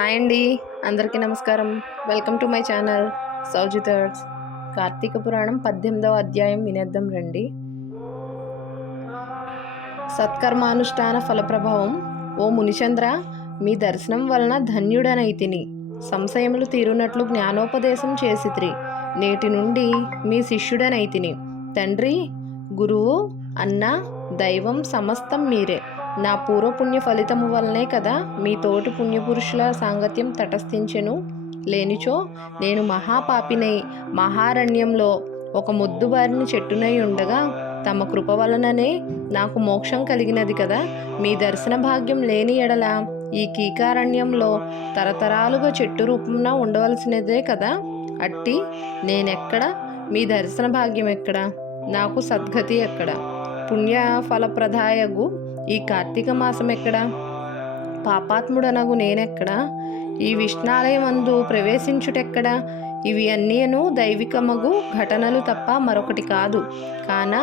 Hi అండి, అందరికీ నమస్కారం. వెల్కమ్ టు మై ఛానల్ సౌజీ థర్డ్స్. కార్తీక పురాణం 18వ అధ్యాయం వినేద్దాం రండి. సత్కర్మానుష్ఠాన ఫలప్రభావం. ఓ మునిచంద్ర, మీ దర్శనం వలన ధన్యుడనైతిని. సంశయములు తీరునట్లు జ్ఞానోపదేశం చేసిత్రి. నేటి నుండి మీ శిష్యుడనైతిని. తండ్రి, గురువు, అన్న, దైవం సమస్తం మీరే. నా పూర్వపుణ్య ఫలితము వల్లనే కదా మీ తోటి పుణ్యపురుషుల సాంగత్యం తటస్థించెను. లేనిచో నేను మహాపాపినై మహారణ్యంలో ఒక మొద్దుబారిన చెట్టునై ఉండగా తమ కృప వలననే నాకు మోక్షం కలిగినది కదా. మీ దర్శన భాగ్యం లేని ఎడల ఈ కీకారణ్యంలో తరతరాలుగా చెట్టు రూపంలో ఉండవలసినదే కదా. అట్టి నేనెక్కడ, మీ దర్శన భాగ్యం ఎక్కడ, నాకు సద్గతి ఎక్కడ, పుణ్య ఫలప్రదాయగు ఈ కార్తీక మాసం ఎక్కడ, పాపాత్ముడనగు నేనెక్కడ, ఈ విష్ణాలయమందు ప్రవేశించుటెక్కడ. ఇవి అన్నీను దైవికమగు ఘటనలు తప్ప మరొకటి కాదు. కాన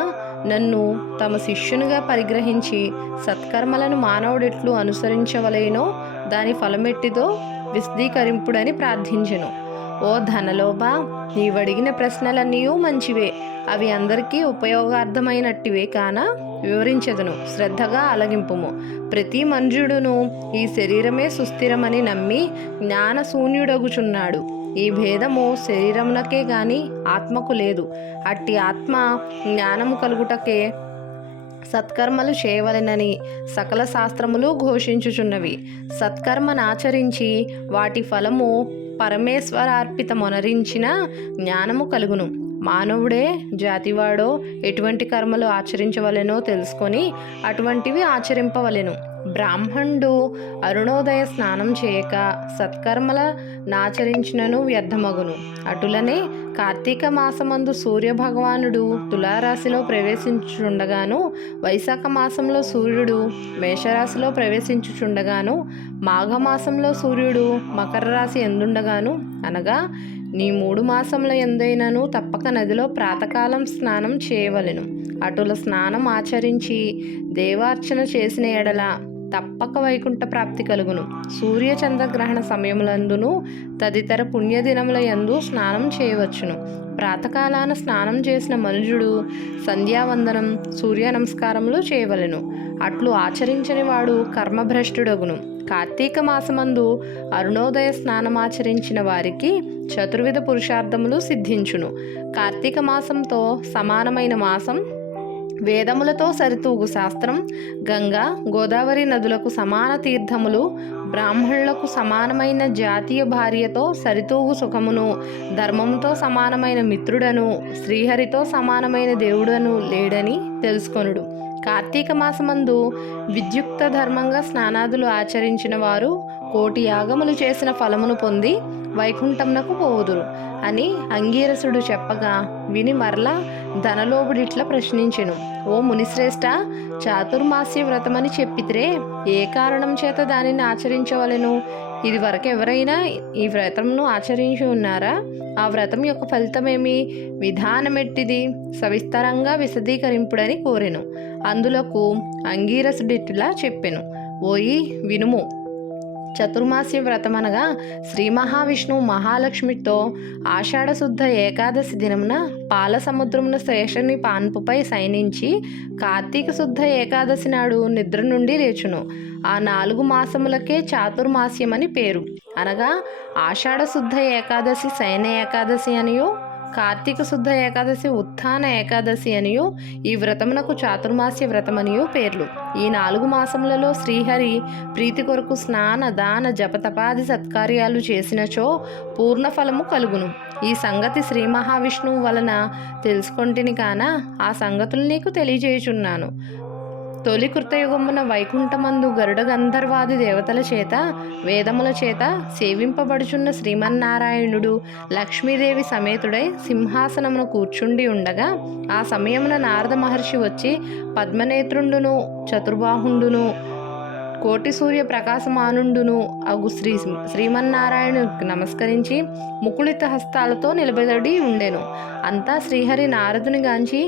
నన్ను తమ శిష్యునిగా పరిగ్రహించి సత్కర్మలను మానవుడెట్లు అనుసరించవలేనో దాని ఫలమెట్టిదో విశదీకరింపుడని ప్రార్థించెను. ఓ ధనలోభ, నీవడిగిన ప్రశ్నలన్నీ మంచివే, అవి అందరికీ ఉపయోగార్థమైనట్టివే. కాన వివరించెదను, శ్రద్ధగా ఆలగింపుము. ప్రతి మనుజుడును ఈ శరీరమే సుస్థిరమని నమ్మి జ్ఞానశూన్యుడగుచున్నాడు. ఈ భేదము శరీరమునకే గాని ఆత్మకు లేదు. అట్టి ఆత్మ జ్ఞానము కలుగుటకే సత్కర్మలు చేయవలెనని సకల శాస్త్రములు ఘోషించుచున్నవి. సత్కర్మనాచరించి వాటి ఫలము పరమేశ్వరార్పితమొనరించిన జ్ఞానము కలుగును. మానవుడే జాతివాడో ఎటువంటి కర్మలు ఆచరించవలెనో తెలుసుకొని అటువంటివి ఆచరింపవలెను. బ్రాహ్మణుడు అరుణోదయ స్నానం చేయక సత్కర్మల నాచరించినను వ్యర్థమగును. అటులనే కార్తీక మాసమందు సూర్యభగవానుడు తులారాశిలో ప్రవేశించుచుండగాను, వైశాఖ మాసంలో సూర్యుడు మేషరాశిలో ప్రవేశించుచుండగాను, మాఘమాసంలో సూర్యుడు మకర రాశి ఎందుండగాను, అనగా నీ 3 మాసముల ఎందైనను తప్పక నదిలో ప్రాతకాలం స్నానం చేయవలెను. అటుల స్నానం ఆచరించి దేవార్చన చేసిన ఎడల తప్పక వైకుంఠ ప్రాప్తి కలుగును. సూర్య చంద్రగ్రహణ సమయములందును తదితర పుణ్యదినముల యందు స్నానం చేయవచ్చును. ప్రాతకాలాన స్నానం చేసిన మనుజుడు సంధ్యావందనం, సూర్య నమస్కారములు చేయవలెను. అట్లు ఆచరించని వాడు కర్మభ్రష్టుడగును. కార్తీక మాసమందు అరుణోదయ స్నానమాచరించిన వారికి చతుర్విధ పురుషార్థములు సిద్ధించును. కార్తీక మాసంతో సమానమైన మాసం, వేదములతో సరితూగు శాస్త్రం, గంగా గోదావరి నదులకు సమాన తీర్థములు, బ్రాహ్మణులకు సమానమైన జాతీయ భార్యతో సరితూగు సుఖమును, ధర్మముతో సమానమైన మిత్రుడను, శ్రీహరితో సమానమైన దేవుడను లేడని తెలుసుకొనుడు. కార్తీక మాసమందు విద్యుక్త ధర్మంగా స్నానాదులు ఆచరించిన వారు 1,000,000 యాగములు చేసిన ఫలమును పొంది వైకుంఠంనకు పోవుదురు అని అంగీరసుడు చెప్పగా విని మరలా ధనలోభుడిట్లా ప్రశ్నించెను. ఓ మునిశ్రేష్ఠ, చాతుర్మాస్య వ్రతమని చెప్పిత్రే, ఏ కారణం చేత దానిని ఆచరించవలెను? ఇది వరకు ఎవరైనా ఈ వ్రతంను ఆచరించి ఉన్నారా? ఆ వ్రతం యొక్క ఫలితమేమి, విధానమెట్టిది సవిస్తరంగా విశదీకరింపుడని కోరెను. అందులకు అంగీరసుడిట్లా చెప్పెను. ఓయి వినుము. చతుర్మాస్య వ్రతమనగా శ్రీ మహావిష్ణువు మహాలక్ష్మితో ఆషాఢశుద్ధ ఏకాదశి దినమున పాల సముద్రమున శేషుని పాన్పుపై శయనించి కార్తీక శుద్ధ ఏకాదశి నాడు నిద్ర నుండి లేచును. ఆ 4 మాసములకే చాతుర్మాస్యమని పేరు. అనగా ఆషాఢశుద్ధ ఏకాదశి శయన ఏకాదశి అనియు, కార్తీక శుద్ధ ఏకాదశి ఉత్థాన ఏకాదశి అనియు, ఈ వ్రతమునకు చాతుర్మాస్య వ్రతమనియు పేర్లు. ఈ 4 మాసములలో శ్రీహరి ప్రీతి కొరకు స్నాన దాన జపతపాది సత్కార్యాలు చేసినచో పూర్ణ ఫలము కలుగును. ఈ సంగతి శ్రీ మహావిష్ణువు వలన తెలుసుకొంటిని కాన ఆ సంగతులు నీకు తెలియజేయుచున్నాను. తొలి కృతయుగమున వైకుంఠమందు గరుడ గంధర్వాది దేవతల చేత వేదముల చేత సేవింపబడుచున్న శ్రీమన్నారాయణుడు లక్ష్మీదేవి సమేతుడై సింహాసనమును కూర్చుండి ఉండగా ఆ సమయమున నారద మహర్షి వచ్చి పద్మనేత్రుండును చతుర్బాహుండును కోటి సూర్య ప్రకాశమానుండును అగు శ్రీమన్నారాయణునికి నమస్కరించి ముకుళిత హస్తాలతో నిలబడి ఉండెను. అంతా శ్రీహరి నారదుని గాంచి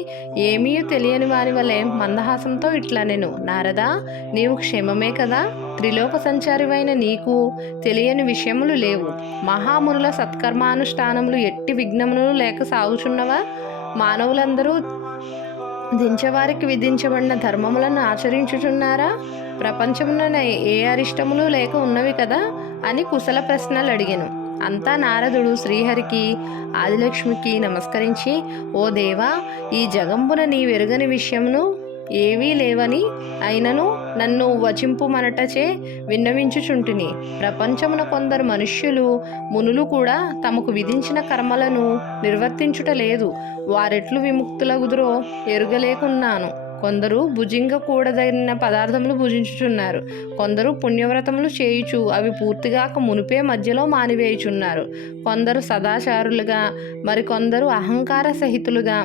ఏమీ తెలియని వారి వలె మందహాసంతో ఇట్లనెను, నారదా, నీవు క్షేమమే కదా? త్రిలోక సంచారివైన నీకు తెలియని విషయములు లేవు. మహామునుల సత్కర్మానుష్ఠానములు ఎట్టి విఘ్నములు లేక సాగుచున్నవా? మానవులందరూ దించవారికి విధించబడిన ధర్మములను ఆచరించుచున్నారా? ప్రపంచమున ఏ అరిష్టములు లేక ఉన్నవి కదా అని కుశల ప్రశ్నలు అడిగాను. అంతా నారదుడు శ్రీహరికి ఆదిలక్ష్మికి నమస్కరించి, ఓ దేవా, ఈ జగంబున నీ వెరుగని విషయమును ఏవీ లేవని అయినను నన్ను వచింపుమనటచే విన్నవించుచుంటిని. ప్రపంచమున కొందరు మనుష్యులు మునులు కూడా తమకు విధించిన కర్మలను నిర్వర్తించుట లేదు. వారెట్లు విముక్తులగుదురో ఎరుగలేకున్నాను. కొందరు భుజింగకూడదగిన పదార్థములు భుజించుచున్నారు. కొందరు పుణ్యవ్రతములు చేయుచు అవి పూర్తిగాక మునిపే మధ్యలో మానివేయుచున్నారు. కొందరు సదాచారులుగా, మరికొందరు అహంకార సహితులుగా,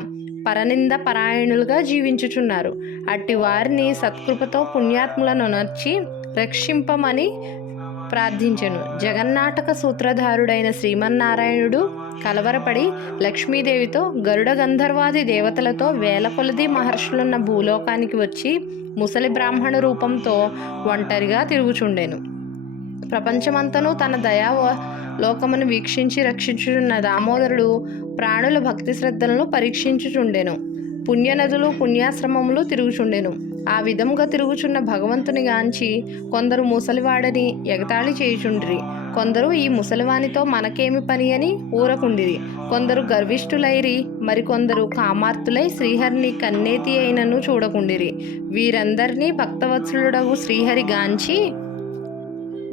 పరనింద పరాయణులుగా జీవించుచున్నారు. అట్టి వారిని సత్కృపతో పుణ్యాత్ములను నర్చి రక్షింపమని ప్రార్థించెను. జగన్నాటక సూత్రధారుడైన శ్రీమన్నారాయణుడు కలవరపడి లక్ష్మీదేవితో, గరుడ గంధర్వాది దేవతలతో వేల కొలది మహర్షులున్న భూలోకానికి వచ్చి ముసలి బ్రాహ్మణ రూపంతో ఒంటరిగా తిరుగుచుండెను. ప్రపంచమంతను తన దయా లోకమును వీక్షించి రక్షించుచున్న దామోదరుడు ప్రాణుల భక్తి శ్రద్ధలను పరీక్షించుచుండెను. పుణ్యనదులు పుణ్యాశ్రమములు తిరుగుచుండెను. ఆ విధముగా తిరుగుచున్న భగవంతుని గాంచి కొందరు ముసలివాడని ఎగతాళి చేయుచుండిరి. కొందరు ఈ ముసలివానితో మనకేమి పని అని ఊరకుండిరి. కొందరు గర్విష్ఠులైరి, మరికొందరు కామార్తులై శ్రీహరిని కన్నేతి అయినను చూడకుండిరి. వీరందరినీ భక్తవత్సలుడగు శ్రీహరి గాంచి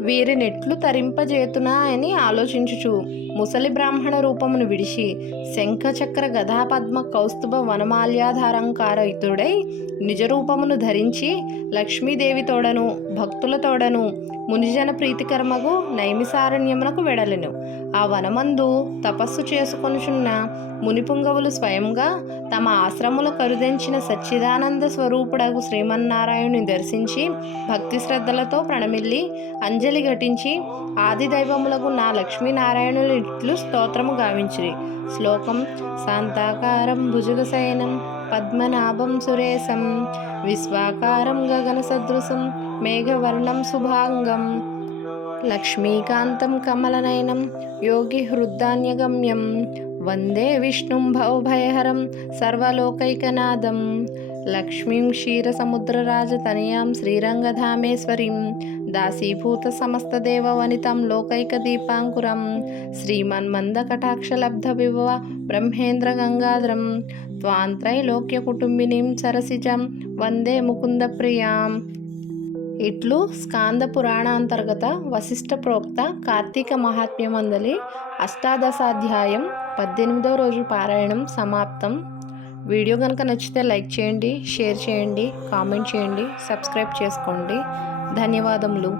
వీరినెట్లు తరింపజేతునా అని ఆలోచించుచు ముసలి బ్రాహ్మణ రూపమును విడిచి శంఖచక్ర గదాపద్మ కౌస్తుభ వనమాల్యాధారంకారయుతుడై నిజరూపమును ధరించి లక్ష్మీదేవితోడను భక్తులతోడను మునిజన ప్రీతికరమగు నైమిసారణ్యమునకు వెడలెను. ఆ వనమందు తపస్సు చేసుకొనుచున్న మునిపుంగవులు స్వయంగా తమ ఆశ్రములు కరుదెంచిన సచ్చిదానంద స్వరూపుడగు శ్రీమన్నారాయణుని దర్శించి భక్తి శ్రద్ధలతో ప్రణమిల్లి అంజలి ఘటించి ఆది దైవములకు నా లక్ష్మీనారాయణులు ఇట్లు స్తోత్రము గావించిరి. శ్లోకం: శాంతాకారం భుజగశయనం పద్మనాభం సురేశం విశ్వాకారం గగన సదృశం మేఘవర్ణం శుభాంగం లక్ష్మీకాంతం కమలనయనం యోగి హృద్ధాన్యగమ్యం వందే విష్ణుం భవభయహరం సర్వలోకైకనాథం లక్ష్మీం క్షీరసముద్రరాజతనయాం శ్రీరంగధామేశ్వరీం దాసీభూత సమస్తదేవ వనితం లోకైకదీపాంకురం శ్రీమన్మందకటాక్షలబ్ధ విభవ బ్రహ్మేంద్ర గంగాధరం త్వాంత్రైలోక్య కుటుంబినీం సరసిజం వందే ముకుంద ప్రియాం. ఇట్లు స్కాంద పురాణాంతర్గత వశిష్ఠ ప్రోక్త కార్తీక మహాత్మ్యమందలి అష్టాదశాధ్యాయం 18వ రోజు పారాయణం సమాప్తం. వీడియో కనుక నచ్చితే లైక్ చేయండి, షేర్ చేయండి, కామెంట్ చేయండి, సబ్స్క్రైబ్ చేసుకోండి. ధన్యవాదములు.